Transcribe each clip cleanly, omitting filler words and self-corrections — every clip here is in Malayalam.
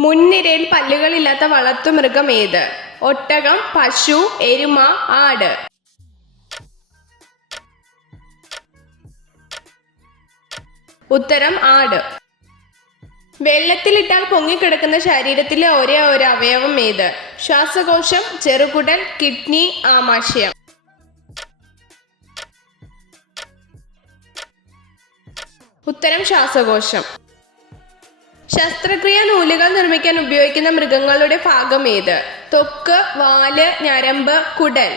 മുൻനിരയിൽ പല്ലുകളില്ലാത്ത വളർത്തുമൃഗം ഏത്? ഒട്ടകം, പശു, എരുമ, ആട്. ഉത്തരം ആട്. വെള്ളത്തിലിട്ടാൽ പൊങ്ങിക്കിടക്കുന്ന ശരീരത്തിലെ ഒരേ ഒരു അവയവം ഏത്? ശ്വാസകോശം, ചെറുകുടൽ, കിഡ്നി, ആമാശയം. ഉത്തരം ശ്വാസകോശം. ശസ്ത്രക്രിയ നൂലുകൾ നിർമ്മിക്കാൻ ഉപയോഗിക്കുന്ന മൃഗങ്ങളുടെ ഭാഗം ഏത്? ത്വക്ക്, വാല്, ഞരമ്പ്, കുടൽ.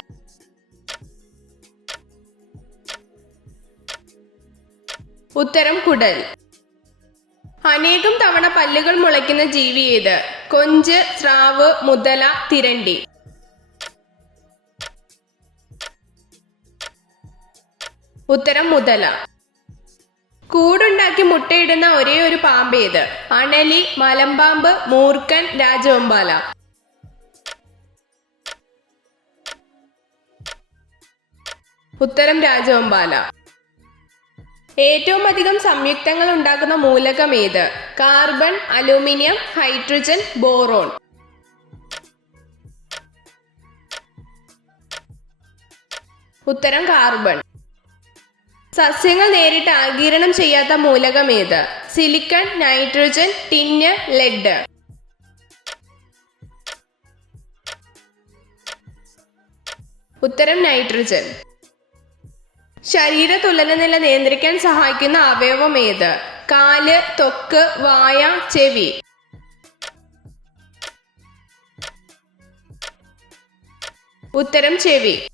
ഉത്തരം കുടൽ. അനേകം തവണ പല്ലുകൾ മുളയ്ക്കുന്ന ജീവി ഏത്? കൊഞ്ച്, സ്രാവ്, മുതല, തിരണ്ടി. ഉത്തരം മുതല. കൂടുണ്ടാക്കി മുട്ടയിടുന്ന ഒരേ ഒരു പാമ്പ് ഏത്? അണലി, മലമ്പാമ്പ്, മൂർഖൻ, രാജവെമ്പാല. ഉത്തരം രാജവെമ്പാല. ഏറ്റവും അധികം സംയുക്തങ്ങൾ ഉണ്ടാക്കുന്ന മൂലകം ഏത്? Carbon, aluminium, hydrogen, boron. ഉത്തരം കാർബൺ. സസ്യങ്ങൾ നേരിട്ട് ആഗിരണം ചെയ്യാത്ത മൂലകം ഏത്? Silicon, nitrogen, tin, lead. ഉത്തരം നൈട്രജൻ. ശരീര തുലനനില നിയന്ത്രിക്കാൻ സഹായിക്കുന്ന അവയവം ഏത്? കാല്, ത്വക്ക്, വായ, ചെവി. ഉത്തരം ചെവി.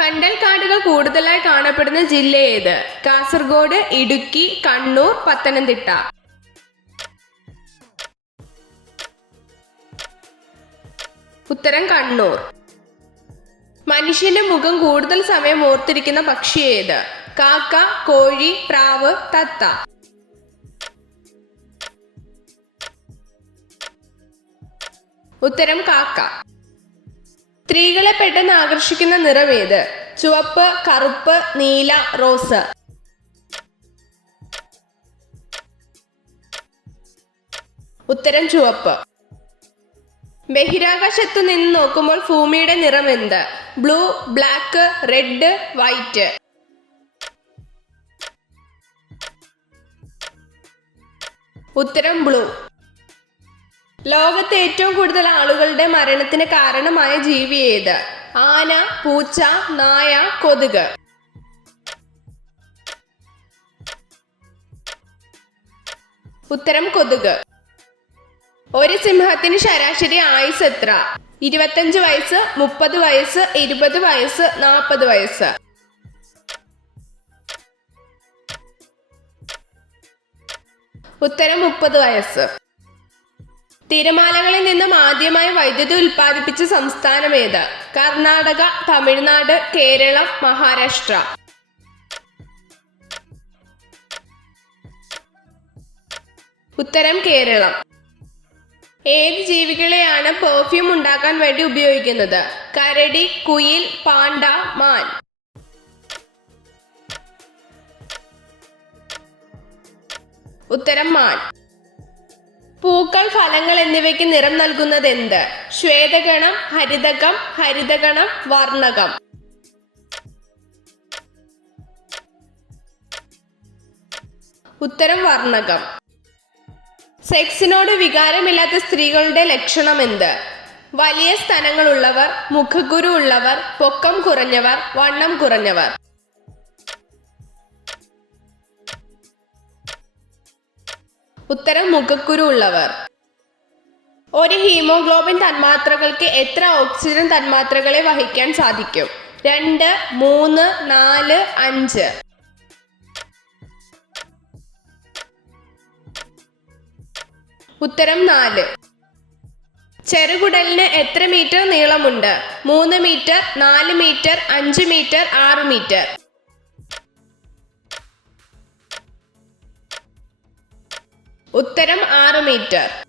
കണ്ടൽ കാടുകൾ കൂടുതലായി കാണപ്പെടുന്ന ജില്ല ഏത്? കാസർഗോഡ്, ഇടുക്കി, കണ്ണൂർ, പത്തനംതിട്ട. ഉത്തരം കണ്ണൂർ. മനുഷ്യന്റെ മുഖം കൂടുതൽ സമയം ഓർത്തിരിക്കുന്ന പക്ഷി ഏത്? കാക്ക, കോഴി, പ്രാവ്, തത്ത. ഉത്തരം കാക്ക. സ്ത്രീകളെ പെട്ടെന്ന് ആകർഷിക്കുന്ന നിറം ഏത്? ചുവപ്പ്, കറുപ്പ്, നീല, റോസ്. ഉത്തരം ചുവപ്പ്. ബഹിരാകാശത്തു നിന്ന് നോക്കുമ്പോൾ ഭൂമിയുടെ നിറം എന്ത്? Blue, black, red, white. ഉത്തരം ബ്ലൂ. ലോകത്ത് ഏറ്റവും കൂടുതൽ ആളുകളുടെ മരണത്തിന് കാരണമായ ജീവി ഏത്? ആന, പൂച്ച, നായ, കൊതുക്. ഉത്തരം കൊതുക്. ഒരു സിംഹത്തിന് ശരാശരി ആയുസ് എത്ര? 25 വയസ്സ്, 30 വയസ്സ്, 20 വയസ്സ്, 40 വയസ്സ്. ഉത്തരം 30 വയസ്സ്. തിരമാലകളിൽ നിന്നും ആദ്യമായി വൈദ്യുതി ഉൽപ്പാദിപ്പിച്ച സംസ്ഥാനം ഏത്? കർണാടക, തമിഴ്നാട്, കേരളം, മഹാരാഷ്ട്ര. ഉത്തരം കേരളം. ഏത് ജീവികളെയാണ് പെർഫ്യൂം ഉണ്ടാക്കാൻ വേണ്ടി ഉപയോഗിക്കുന്നത്? കരടി, കുയിൽ, പാണ്ട, മാൻ. ഉത്തരം മാൻ. പൂക്കൾ, ഫലങ്ങൾ എന്നിവയ്ക്ക് നിറം നൽകുന്നത് എന്ത്? ശ്വേതഗണം, ഹരിതകം, ഹരിതഗണം, വർണ്ണകം. ഉത്തരം വർണ്ണകം. സെക്സിനോട് വികാരമില്ലാത്ത സ്ത്രീകളുടെ ലക്ഷണം എന്ത്? വലിയ സ്തനങ്ങളുള്ളവർ, മുഖക്കുരു ഉള്ളവർ, പൊക്കം കുറഞ്ഞവർ, വണ്ണം കുറഞ്ഞവർ. ഉത്തരം മുഖക്കുരു ഉള്ളവർ. ഒരു ഹീമോഗ്ലോബിൻ തന്മാത്രകൾക്ക് എത്ര ഓക്സിജൻ തന്മാത്രകളെ വഹിക്കാൻ സാധിക്കും? 2, 3, 4, 5. ഉത്തരം 4. ചെറുകുടലിന് എത്ര മീറ്റർ നീളമുണ്ട്? 3 മീറ്റർ, 4 മീറ്റർ, 5 മീറ്റർ, 6 മീറ്റർ. ഉത്തരം 6 മീറ്റർ.